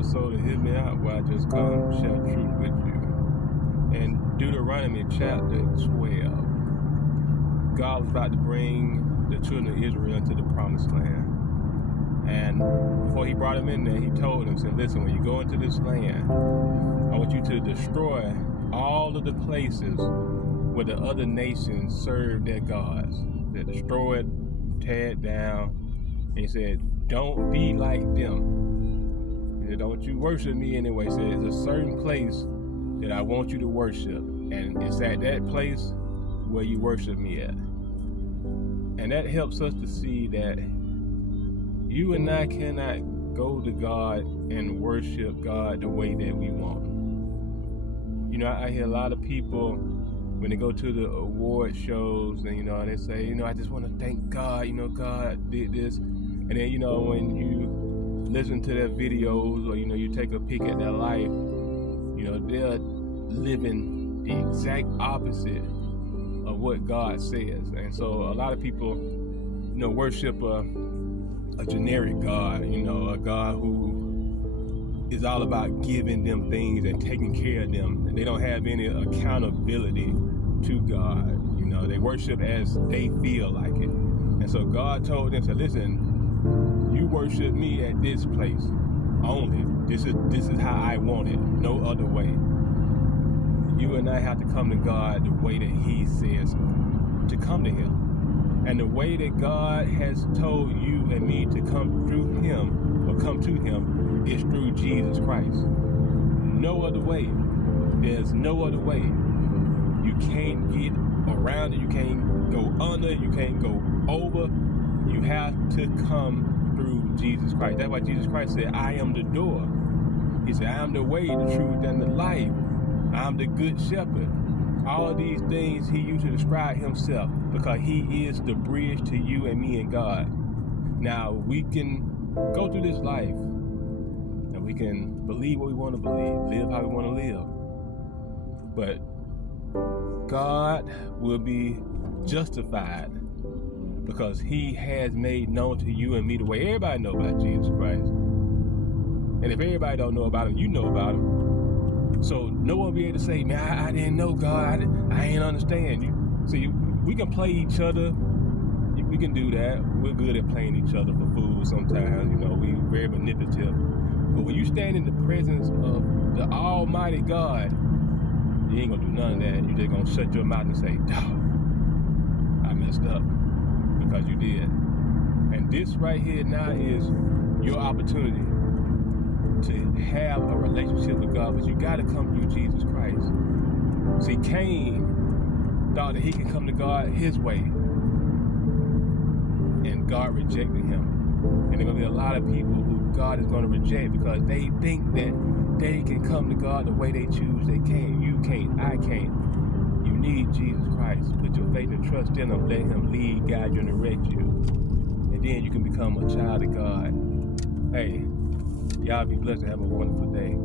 episode of Hear Me Out, where I just come share truth with you. In Deuteronomy chapter 12, God was about to bring the children of Israel into the promised land. And before he brought them in there, he told them, said, listen, when you go into this land, I want you to destroy all of the places where the other nations serve their gods. They destroy it, tear it down. And he said, don't be like them. He said, don't you worship me anyway. He said, there's a certain place that I want you to worship. And it's at that place where you worship me at. And that helps us to see that you and I cannot go to God and worship God the way that we want. You know, I hear a lot of people when they go to the award shows and, and they say, I just want to thank God, God did this. And then, when you listen to their videos or, you take a peek at their life, they're living the exact opposite of what God says. And so a lot of people, worship a generic God, a God who is all about giving them things and taking care of them. And they don't have any accountability to God. They worship as they feel like it. And so God told them, listen, you worship me at this place only. This is how I want it, no other way. You and I have to come to God the way that he says to come to him. And the way that God has told you and me to come through him or come to him is through Jesus Christ. No other way. There's no other way. You can't get around it. You can't go under. You can't go over. You have to come through Jesus Christ. That's why Jesus Christ said, I am the door. He said, I am the way, the truth, and the life. I'm the good shepherd. All of these things he used to describe himself because he is the bridge to you and me and God. Now, we can go through this life and we can believe what we want to believe, live how we want to live. But God will be justified because he has made known to you and me the way everybody know about Jesus Christ. And if everybody don't know about him, you know about him. So no one will be able to say, man, I didn't know God. I ain't understand. See, we can play each other. We can do that. We're good at playing each other for fools sometimes. We very manipulative. But when you stand in the presence of the Almighty God, you ain't gonna do none of that. You're just gonna shut your mouth and say, dog, I messed up. Because you did. And this right here now is your opportunity to have a relationship with God, but you got to come through Jesus Christ. See, Cain thought that he could come to God his way, and God rejected him. And there are going to be a lot of people who God is going to reject because they think that they can come to God the way they choose. They can't. You can't. I can't. You need Jesus Christ. Put your faith and trust in him. Let him lead, guide you, and direct you. And then you can become a child of God. Hey, y'all be blessed and have a wonderful day.